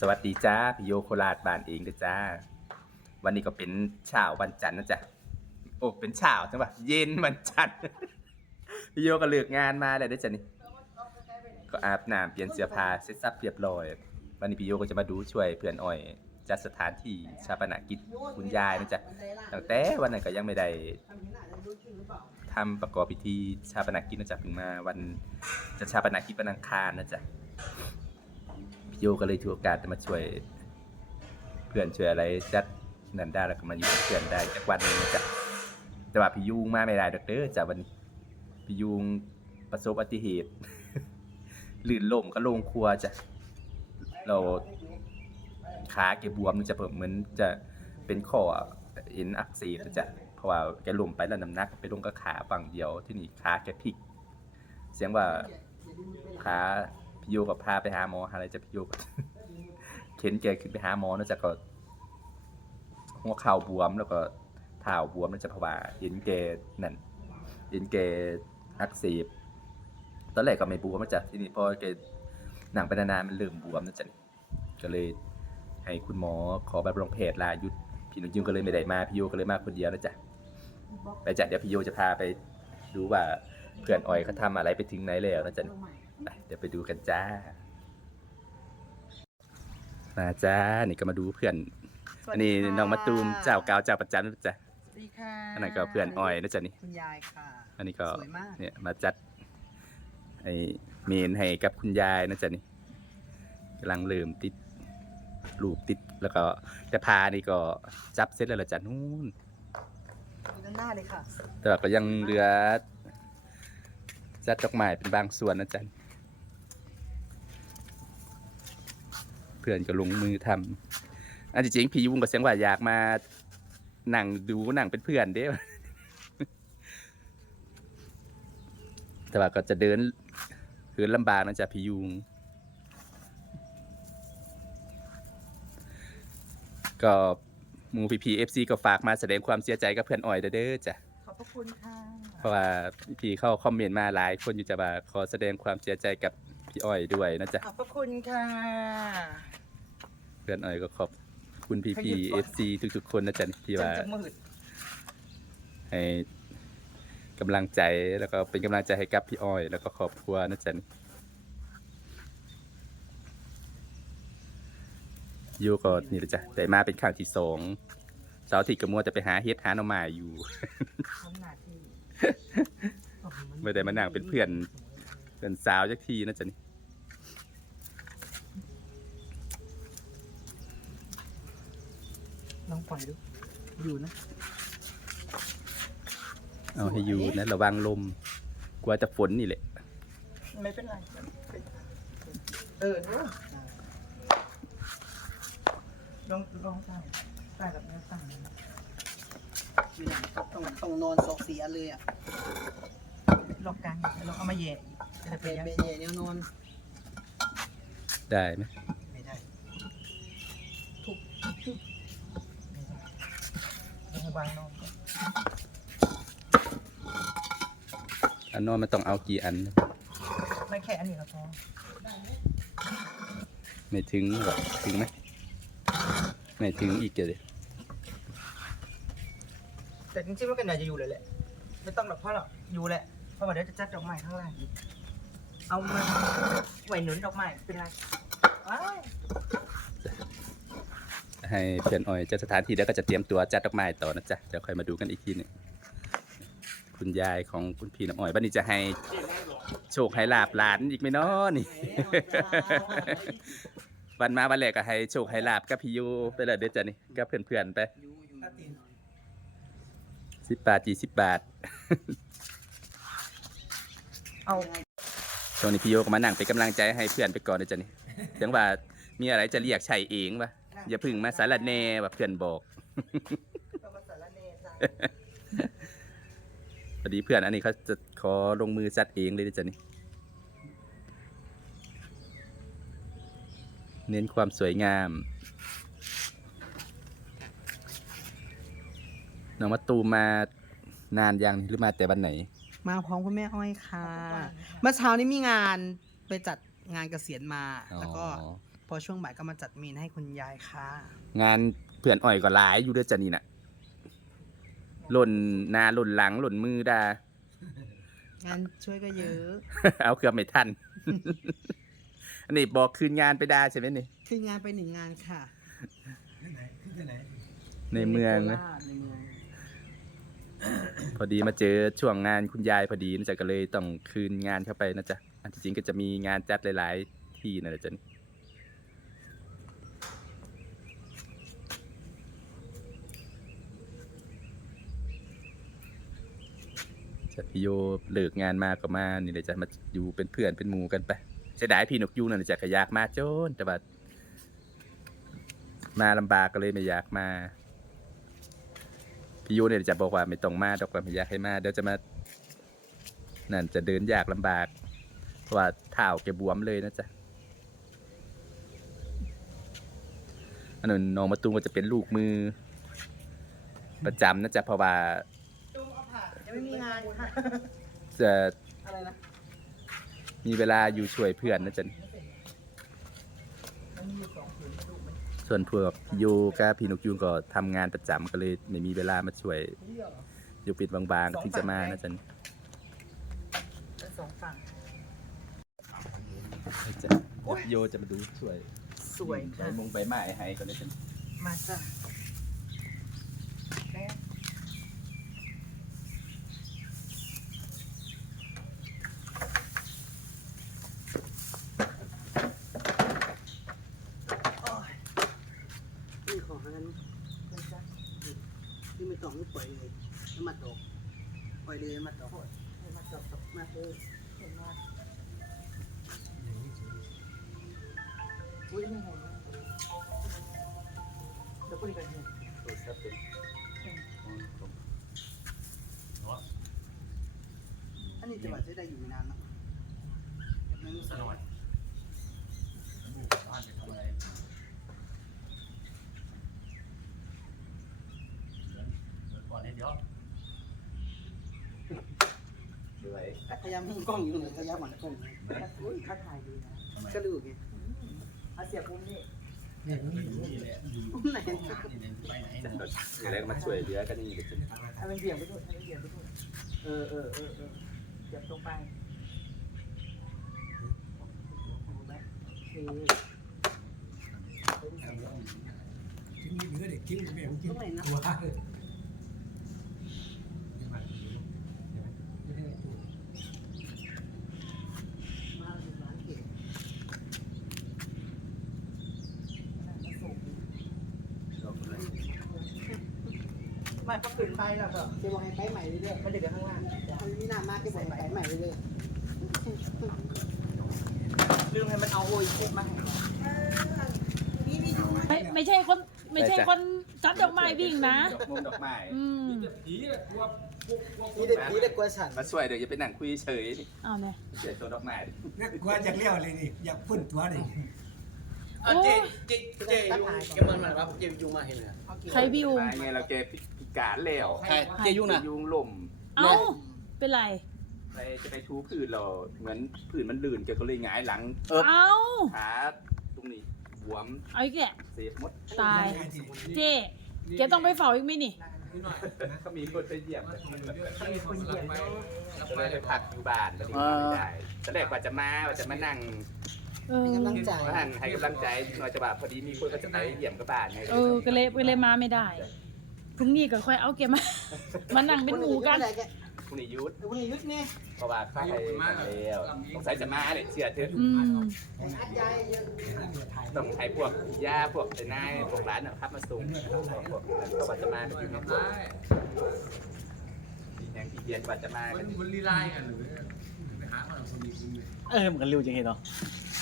สวัสดีจ้าพี่โยโคราชบ้านเองเด้อจ้า วันนี้ก็เป็นเช้าวันจันทร์นะจ๊ะโอ้เป็นเช้าใช่ปะเย็นวันจันทร์พี่โยก็เลิกงานมาแล้วเด้อจ้ะนี่ก็อาบน้ำเปลี่ยนเสื้อผ้าเสร็จสับเรียบร้อยวันนี้พี่โยก็จะมาดูช่วยเพื่อนอ้อยจัดสถานที่ชาปนกิจคุณยายนะจ๊ะตั้งแต่วันนั้นก็ยังไม่ได้ทำประกอบพิธีชาปนกิจนะจ๊ะเพิ่งมาวันจะชาปนกิจวันอังคารนะจ๊ะ โยก็เลยถือโอกาสมาช่วย เพื่อนช่วยอะไรจัดนันได้แล้วก็มาอยู่กับเพื่อนได้จักวันหนึงนะจ้ะแต่ว่าพี่ยุงมาไม่ได้ดอกเด้อจ้ะวันนี้พี่ยุงประสบอุบัติเหตุ ลื่นล้มก็ลงครัวจ้ะเราขาแกบวมจะเพิ่มเหมือนจะเป็นข้อเอ็นอักเสบนะจ้ะเพราะว่าแกล้มไปแล้วน้ำหนัก ไปลงกับขาฝั่งเดียวที่นี่ขาแกพลิก เสียงว่าพา พี่โยกับพาไปหาหมออะไรจะพี่โยก็เข็นแกขึ้นไปหาหมอเนอกจากก็หัวเข่าบวมแล้วก็เท้าบวมเนอกจากเพราะว่าเห็นแกนั่นเห็นแกอักเสบตอนแรกก็ไม่บวมนะจ๊ะทีนี้พอแกหนังไปนานๆมันเริ่มบวมนะจ๊ะก็เลยให้คุณหมอขอแบบรงแพทย์ลาหยุดพี่นุ้ยก็เลยไม่ได้มาพี่โยก็เลยมาคนเดียวนะจ๊ะไปจ้ะเดี๋ยวพี่โยจะพาไปดูว่าเพื่อนออยเขาทำอะไรไปถึงไหนแล้วนะจ๊ะ เดี๋ยวไปดูกันจ้า มาจ้า นี่ก็มาดูเพื่อน อันนี้น้องมะตูมเจ้าเกาวเจ้าประจันนะจ้ะสวัสดีค่ะอันนั้นก็เพื่อนอ้อยนะจ๊ะนี่ คุณยายค่ะ อันนี้ก็สวยมากเนี่ยมาจัดไอเมนให้กับคุณยายนะจ๊ะนี่กำลังเริ่มติดรูปติดแล้วก็จะพานี่ก็จับเสร็จแล้วละจ้ะนู่นด้านหน้าเลยค่ะ แต่ว่าก็ยังเหลือจัดดอกไม้เป็นบางส่วนนะจ๊ะ พื่อนก็ลงมือทำอันจริงๆพี่ยุงก็เสียงว่าอยากมานั่งดูนั่งเป็นเพื่อนเด้แต่ว่าก็จะเดินเหินลำบากนะจ๊ะพี่ยุง ก็หมูพีพีเอฟซีก็ฝากมาแสดงความเสียใจกับเพื่อนอ้อยเด้อเด้อจ้ะขอบพระคุณค่ะเพราะว่าพี่เข้าคอมเมนต์มาหลายคนอยู่จะว่าขอแสดงความเสียใจกับพี่อ้อยด้วยนะจ๊ะขอบพระคุณค่ะเพื่อนอ้อยก็ขอบคุณพี่ขพียุเอดฟก่อนซีทุกๆคนนะจ๊ะที่จนว่าจะมืดให้กำลังใจแล้วก็เป็นกำลังใจให้กับพี่อ้อย แล้วก็ครอบครัวนะจ๊ะอยูก็นี่แหละจ้ะแต่มาเป็นครั้งที่สองเสาร์อาทิตย์ก็มัวแต่ไปหาเฮ็ดหาหน่อไม้อยู่ทำหน้าที่ไม่ได้มานั่งเป็นเพื่อนเพื่อนสาวจักทีนะจ๊ะนี่ ลองปล่อยดู อยู่นะ เอาให้อยู่นะระวังลม กลัวจะฝนนี่แหละ ไม่เป็นไร เออเนอะลองลองตั้งใต้กับเนื้อตั้งไม่ได้ต้องต้องนอนสอกเสียเลยอะลองกลางลองเอามาแย่อีกจะได้เป็เป็นนยังเป็นเย่แนวนอน ได้ไหม ไม่ได้ให้วางนอนก่อนอันนอนมันต้องเอากี่อัน ไม่แค่อันนี้ก็พอไม่ถึงหรอกถึงไหมไม่ถึงอีกเลยแต่จริงๆมันก็น่าจะอยู่เลยแหละ ไม่ต้องหรอกเพราะหรอกอยู่แหละ เพราะว่าเดี๋ยวจะจัดดอกไม้ข้างล่างอีกเอามาไว้หนุนดอกไม้เป็นไรว้าย ให้เพื่อนอ้อยจัดสถานที่แล้วก็จะเตรียมตัวจัดดอกไม้ต่อนะจ๊ะเดี๋ยวค่อยมาดูกันอีกทีหนึงคุณยายของคุณพี่น้ำอ้อยวันนี้จะให้โชคให้ลาบหลานอีกไหมเนาะนี่ วันมาวันแรกก็ให้โชคให้ลาบกับพี่ยูไปเลยเดี๋ยวจ้ะนี่กับเพื่อนๆไปอยู่อยู่สิบบาทยี่สิบบาท เอาช่วงนี้พี่โยก็มานั่งเป็นกำลังใจให้เพื่อนไปก่อนนะจ๊ะนี่ถึงว่ามีอะไรจะเรียกใช่เองปะ อย่าพึ่งมาสารแหน่ว่าเพื่อนบอกเอามาสารเนจ้ะพอดีเพื่อนอันนี้เขาจะขอลงมือจัดเองเลยนะจ๊ะนี่ เน้นความสวยงาม น้องมาตูมมานานยังหรือมาแต่วันไหน มาพร้อมคุณแม่อ้อยค่ะ เมื่อเช้านี้มีงานไปจัดงานเกษียณมาอ๋อแล้วก็ พอช่วงบ่ายก็มาจัดมีนให้คุณยายค่ะ งานเพื่อนอ่อยก็หลายอยู่เด้วยจ้ะนี่น่ะหล่นหนาหล่นหลังหล่นมือดา งานช่วยก็เยอะ เอาเกือบไม่ทัน อันนี้บอกคืนงานไปได้ใช่ไหมนี่ คืองานไปหนึ่งงานค่ะในเมืองโคนะราชในเมืองพอดีมาเจอช่วงงานคุณยายพอดีนะจ๊ะก็เลยต้องคืนงานเข้าไปนะจ๊ะอันที่จริงก็จะมีงานจัดหลาย ๆ ที่นะจ๊ะนี่ จัดพี่โยเลิกงานมาก็มานี่เลยจะมาอยู่เป็นเพื่อนเป็นหมู่กันไปเสียดายพี่นกยูงนั่นจะก็อยากมาโจนแต่ว่ามาลำบากก็เลยไม่อยากมาพี่ยูเนี่ยจะบอกว่าไม่ต้องมาดอกว่าไม่อยากให้มาเดี๋ยวจะมา นั่นจะเดินยากลำบาก เพราะว่าเท้าแกบวมเลยนะจ๊ะอันนั้นน้องมาตูมก็จะเป็นลูกมือ ประจำนะจ๊ะเพราะว่า ยังไม่มีงานค่ะจะอะไรนะมีเวลาอยู่ช่วยเพื่อนนะจ๊ะมันมีอยู่สองผืนลูกมันส่วนพวกพี่ยูกับพี่นกยูงก็ทำงานประจำก็เลยไม่มีเวลามาช่วยเลือกเหรออยู่ปิดบางๆที่จะมานะจ๊ะเป็นสองฝั่งจะโยจะมาดูช่วยสวยใบค่ะมงใบไม้ให้ก็เลยเป็นมาจ้ะแม่ นี่ขอหากัน เลยจ้ะ นี่ไม่ต้องปล่อยเลยน้ำมัดดอกปล่ อยเลยมัดดอกให้มาจบจบมาเลยเห็นว่าอุ้ยไม่เห็นนะเดี๋ยวพูดกันเห็นอันนี้จะว่าใช้ได้อยู่ไม่นานเนาะบบนั้นสลอดด้ว พยายามให้กล้องอยู่เลยพยายามหมันกล้องอุ้ยค่าถ่ายดีนะก็ดูกไงเอาเสียบมุมนี่อุ้มไหนอะไรมาช่วยเหลือกันนี่ก็จะให้มันเบี่ยงไปด้วยให้มันเบี่ยงไปด้วยเออเออเออเออเสียบตรงไปโอเคตรงไหนนะมาดูร้านเก๋ ไม่พอขึ้นไปแล้วก็จะบอกให้ไปใหม่เรื่อยก็เด็กข้างล่างๆมันมีหน้ามากจะบอกให้ไปใหม่เรื่อยลืมให้มันเอาโอยเก็บมาให้ไม่ไม่ใช่คนไม่ใช่คนจัดดอกไม้วิ่งนะดอกมงดอกไม้อืมๆผีเด็กผีเด็กกลัวฉันมาช่วยเดี๋ยวจะไปนั่งคุยเฉยนี่เอาเลยเฉยตัวดอกไม้นักกว่าจากเลี้ยวเลยนี่อยากพุ่นตัวนี่โอ้เจเจเจยุงแกมันมันว่าเจยุงมาเห็นเลยใครวิวไม้ไงเราแกพิ การแล้วใครเจยุงน่ะยุงลมเอ้า เป็นไร ไปจะไปทูพื้นเราเหมือนพื้นมันลื่นแกก็เลยหงายหลังเอ้า ขาตรงนี้บวมเอาอีกแหละเสียหมดตาย เจ๊แกต้องไปเฝ้าอีกไหมนี่เขามีคนไปเยี่ยมมีคนเหยียบเนอะก็เลยไปพักอยู่บ้านแล้วนี่มาไม่ได้ตอนแรกว่าจะมาว่าจะมานั่งเออ กำลังใจ ว่าหันให้กำลังใจหน่อยจะแบบพอดีมีคนก็จะไปเยี่ยมกับบ้านไงเออก็เลยก็เลยมาไม่ได้ พรุ่งนี้ก็ค่อยเอาแกมา มานั่งเป็นหมูกันพรุ่งนี้ยุทธวันนี้ยุดนี่เพราะว่าเขาให้มาแล้วสงสัยจะมาเลยเชื่อเถอะอืมอัดยายเยอะต้องให้พวกย่าพวกไอ้นายพวกร้านนะครับมาส่งพวกนั้นก็ว่าจะมาอยู่ในพวกที่ยังที่เรียนว่าจะมากันมันลีไลกันหรือไปหาคนคนนี้คนนี้เออมันกันริวจริงเหรอ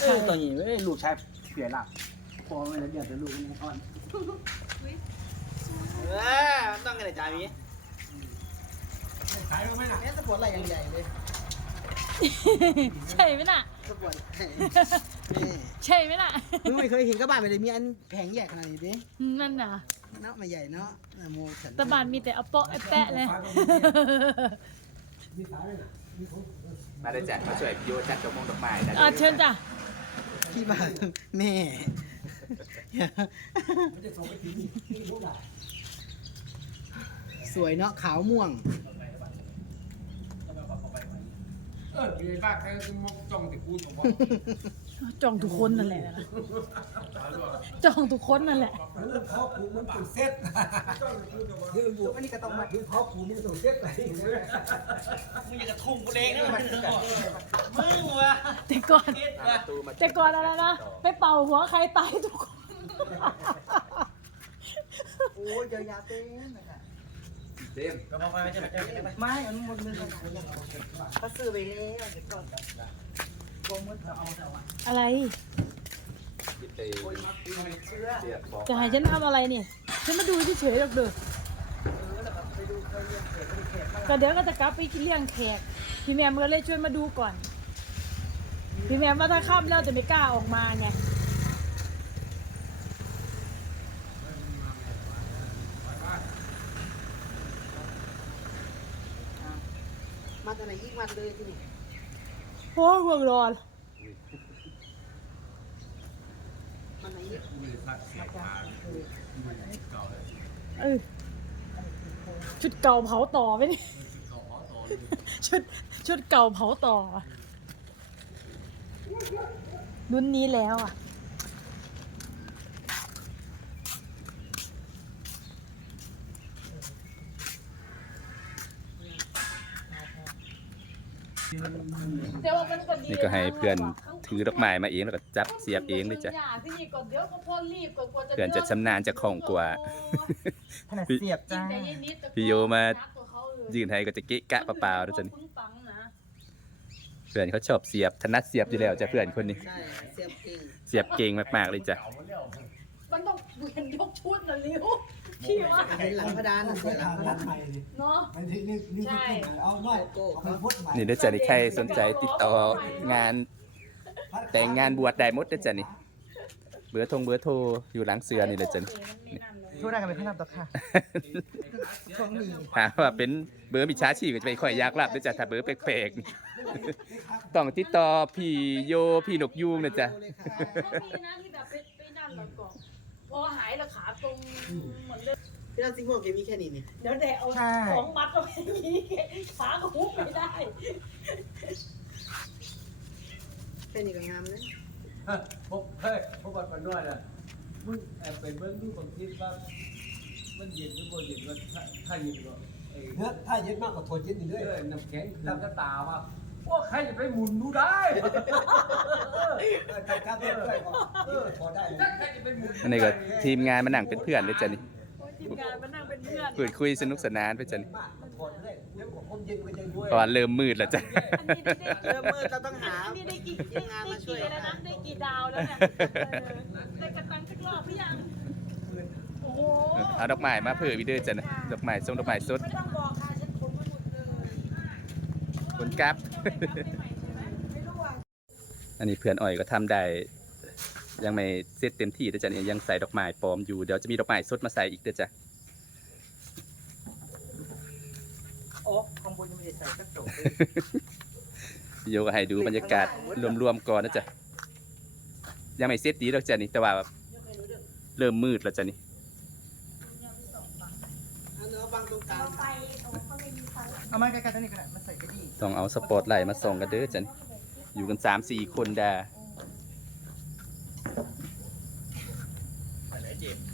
เออตอนนี้เอ้ยลูกชายเปลี่ยนหลักพอไม่ได้เดี๋ยวจะลูกมันอ่อน เออต้องกันไหนจ่ายมีขายรู้ไหมล่ะเนี่ยสปอร์ตอะไรอย่างใหญ่เลยใช่ไหมน่ะ สปอร์ตนี่ใช่ไหมน่ะ มึงไม่เคยเห็นกระบะไม่ได้มีอันแผงใหญ่ขนาดนี้ดินั่นน่ะเนาะไม่ใหญ่เนาะโมฉันตะบานมีแต่เอาเปาะไอ้แปะเลย มีขายไหมล่ะมีของมาได้จัดมาช่วยพี่โยจัดดอกมงดอกไม้ได้อะเชิญจ้ะที่บ้านแม่ มันจะส่งไปถึงนี่นี่รู้ได้ สวยเนาะขาวม่วง เออมีบ้าใครก็มองจ้องแต่กูสมบัติจองทุกคนนั่นแหละนะจองทุกคนนั่นแหละเรื่องเขาผูมันต้องเซ็ตเรื่องบุอันนี้ก็ต้องมาถึงเขาผูมันต้องเซ็ตไปมึงอยากจะทุ่มกูเองนะมันกัดมึงวะแต่ก่อนแต่ก่อนอะไรนะไปเป่าหัวใครตายทุกคนโอ้ยเยอะยาเต้นนะคะ เต็มก็มาไปจะไปจะไปไม่อันนี้มันมันเขาซื้อไปแล้วเดี๋ยวก่อนกับวงมือเอาเอาอะอะไรคิดไปเชื่อเสียบบอกจะให้ฉันทำอะไรเนี่ย ฉันมาดูเฉยๆหรอกเด้อเออแล้วก็ไปดูเคยเรียนเขตไปดูเขตบ้างก็เดี๋ยวก็จะกลับไปเลี้ยงแขก พี่แมมก็เลยช่วยมาดูก่อน พี่แมมว่าถ้าค่ำแล้วจะไม่กล้าออกมาไง มาจากไหนอีกวันเลยที่นี่โอ้ห่วงร้อนมันไหนอีกเออชุดเก่าเผาต่อไหมเนี่ยชุดชุดเก่าเผาต่ออะรุ่นนี้แล้วอะ นี่ก็ให้เพื่อนถือดอกไม้มาเองแล้วก็จับเสียบเองเลยจ้ะที่นี่ก่อนเดี๋ยวก็พอรีบก่อนกว่าจะเพื่อนจะชำนาญจะคล่องกว่าขนาดเสียบจ้าพี่โยมายืนให้ก็จะเกะกะเปล่าๆนะจ๊ะนี่เพื่อนเขาชอบเสียบถนัดเสียบอยู่แล้วจ้ะเพื่อนคนนี้ใช่เสียบเก่งเสียบเก่งมากๆเลยจ้ะมันต้องเวียนยกชุดนะลิ้ว ขี้ว่าเห็นหลังพดานต้องเสีเซ็ยตหลังพทางรัดานใหม่ดิเนาะมันที่นี่นี่ที่เอาหน่อยเอาไปพุทธใหม่นี่เด้อจ้ะนี่ใครสนใจติดต่องานแต่งงานบวชได้หมดเด้อจ้ะนี่เบอร์ทงเบอร์โทรอยู่หลังเสือนี่เลยจ้ะนี่ช่วงได้กันเป็นขนาดต่อค่ะช่วงนี้ถามว่าเป็นเบอร์มิจฉาชีพก็จะไปค่อยยากลับเด้อจ้ะถ้าเบอร์แปลกๆต้องติดต่อพี่โยพี่นกยูงนะจ๊ะโชคดีนะที่แบบไปไปนั่นแล้วก็ พอหายแล้วขาตรงเหมือนเดิมพี่นันซิงห์บอกแกมีแค่นี้นี่เดี๋ยวแดดเอาของมัดเอาไว้อย่างนี้ขาก็หุบไม่ได้ แค่นี้ก็งามเลยพวกเฮ้ยพวกบัดปันน้อยน่ะมึงแอบไปเบิ่งดูบางทีว่ามันเย็นหรือบ่เย็นว่าถ้าถ้าเย็นก็ไอ้เนื้อถ้าเย็นมากกว่าทนเย็นอยู่เรื่เรื่ออยยน้ำแข็งคือก็ตาว่า พว่าใครจะไปหมุนดูได้ถ้าถ้าเพื่อนด้วยก็เออพอได้เลยใครจะไปหมุนอันนี้ก็ทีมงานมานั่งเป็นเพื่อนด้อจ้ะนี่ทีมงานมานั่งเป็นเพื่อนพูดคุยสนุกสนานไปจ้ะนี่มากพอได้เดี๋ยวก็คมเย็นไปยังด้วยเพราะว่าเริ่มมืดแล้วจ้ะอันนี้ได้เริ่มมืดเราต้องหา อันนี้ได้กี่ทีมงานมาช่วย ได้กี่แล้วนะได้กี่ดาวแล้วเนี่ยเออได้กระตังสักรอบหรือยังโอ้โหเอาดอกไม้มาเผื่อวิดีโอจ้ะนะดอกไม้ส่งดอกไม้สด ไม่ต้องบอกค่ะฉันขนมาหมดเลย คนกราบอันนี้เพื่อนอ้อยก็ทำได้ ยังไม่เสร็จเต็มที่เด้อจ้ะเนี่ยยังใส่ดอกไม้ปลอมอยู่เดี๋ยวจะมีดอกไม้สดมาใส่อีกเด้อจ้ะโอ้ข้างบนยังไม่ได้ใส่กระจกเลยพี่โยก็ให้ดูบรรยากาศรวมๆก่อนนะจ๊ะยังไม่เสร็จดีดอกจ้ะนี่แต่ว่าเริ่มมืดแล้วจ้ะนี่ เอาเนื้อบางตรงกลาง เอา มาใกล้ๆตรงนี้ก็ได้มาใส่ก็ดีต้องเอาสปอตไลท์มาส่องกันเด้อจ้ะนี่อยู่กันสามสี่คนดา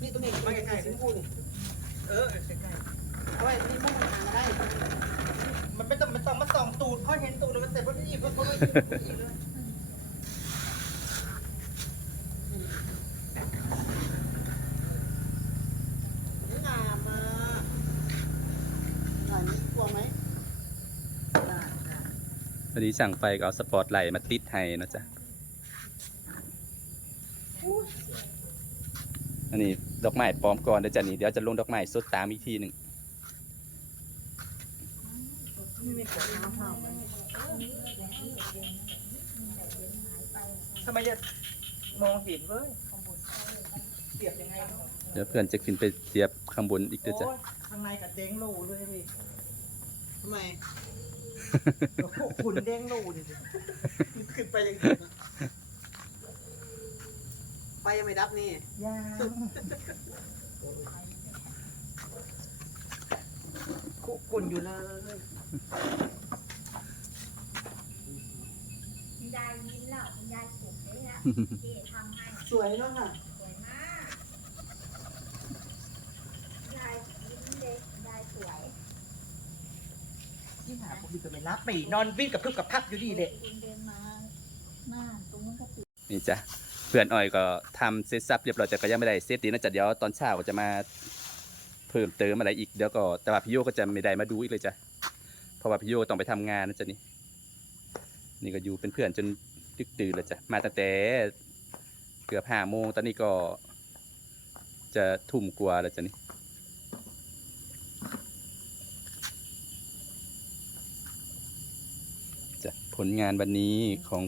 นี่ตรงนี้มาใกล้ๆสิงห์พูนี่เออใกล้ๆเอาไว้นี่มุ่งทางได้ มันไม่ต้องมันต้องมาส่องตูดเพราะเห็นตูดแล้วมันเสร็จเพราะนี่เพราะเขาไม่ยิงเลยงามอะหน่อยนี้กลัวไหมได้ได้ พอดีสั่งไฟก็เอาสปอตไลท์มาติดให้นะจ๊ะ อันนี้ดอกไม้ปลอมก่อนเด้อจ้ะนี่เดี๋ยวจะลงดอกไม้สดตามอีกทีหนึ่งไม่มีขวดน้ำเปล่าไหมทำไมจะมองเห็นเว้ยเสียบยังไงเนอะเดี๋ยวเพื่อนจะขึ้นไปเสียบข้างบนอีกเด้อจ้ะโอ้ยข้างในกับเด้งโลเลยพี่ทำไมโอ้โห คุณเด้งโลดิขึ้นไปยังไงไฟยังไม่ดับนี่ยังคุกุ่นอยู่เลยคุณยายยิ้มแล้วคุณยายสุขเลยนะเจ๊ทำให้สวยเนาะค่ะ สวยมากยายยิ้มเลยยายสวย ที่หาผมอยู่กับไม่รับปีนอนวิ่งกับพึบกับพับอยู่ดีเลยคุณเดินมาหน้าตรงนู้นก็ติดนี่จ้ะเพื่อนอ้อยก็ทำเซตซับเรียบร้อยแต่ก็ยังไม่ได้เซตดีนะจ๊ะเดี๋ยวตอนเช้าก็จะมาเพิ่มเติมอะไรอีกเดี๋ยวก็แต่ว่าพี่โยก็จะไม่ได้มาดูอีกเลยจ้ะเพราะว่าพี่โยต้องไปทำงานนะจ๊ะนี่นี่ก็อยู่เป็นเพื่อนจนดึกดื่นเลยจ้ะมาตั้งแต่เกือบห้าโมงตอนนี้ก็จะทุ่มกว่าแล้วจ้ะนี่จ้ะ ผลงานวันนี้ของ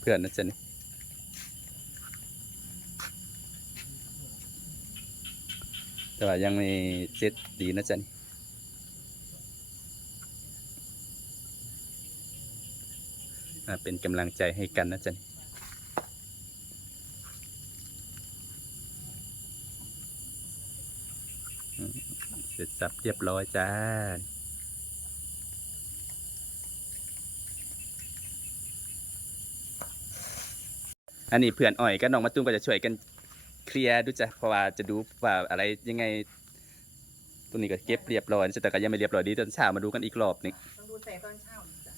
เพื่อนนะจ๊ะนี่แต่ว่ายังไม่เสร็จดีนะจ๊ะนี่เป็นกำลังใจให้กันนะจ๊ะนี่เสร็จสับเรียบร้อยจ้า อันนี้เพื่อนอ้อยกับน้องมาตุ้มก็จะช่วยกันเคลียร์ดูจ้ะเพราะว่าจะดูว่าอะไรยังไงตรงนี้ก็เก็บเรียบร้อยแต่ก็ยังไม่เรียบร้อยดีตอนเช้ามาดูกันอีกรอบหนึง ต้องดูแต่ตอนเช้าจ้ะ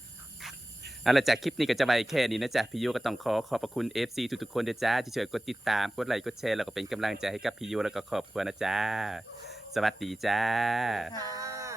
เอาละจากคลิปนี้ก็จะไปแค่นี้นะจ๊ะพี่โยก็ต้องขอขอบพระคุณ FC ทุกๆคนนะจ๊ะที่ช่วยกดติดตามกดไลค์กดแชร์แล้วก็เป็นกำลังใจให้กับพี่โยแล้วก็ครอบครัวนะจ๊ะสวัสดีจ้า ค่ะ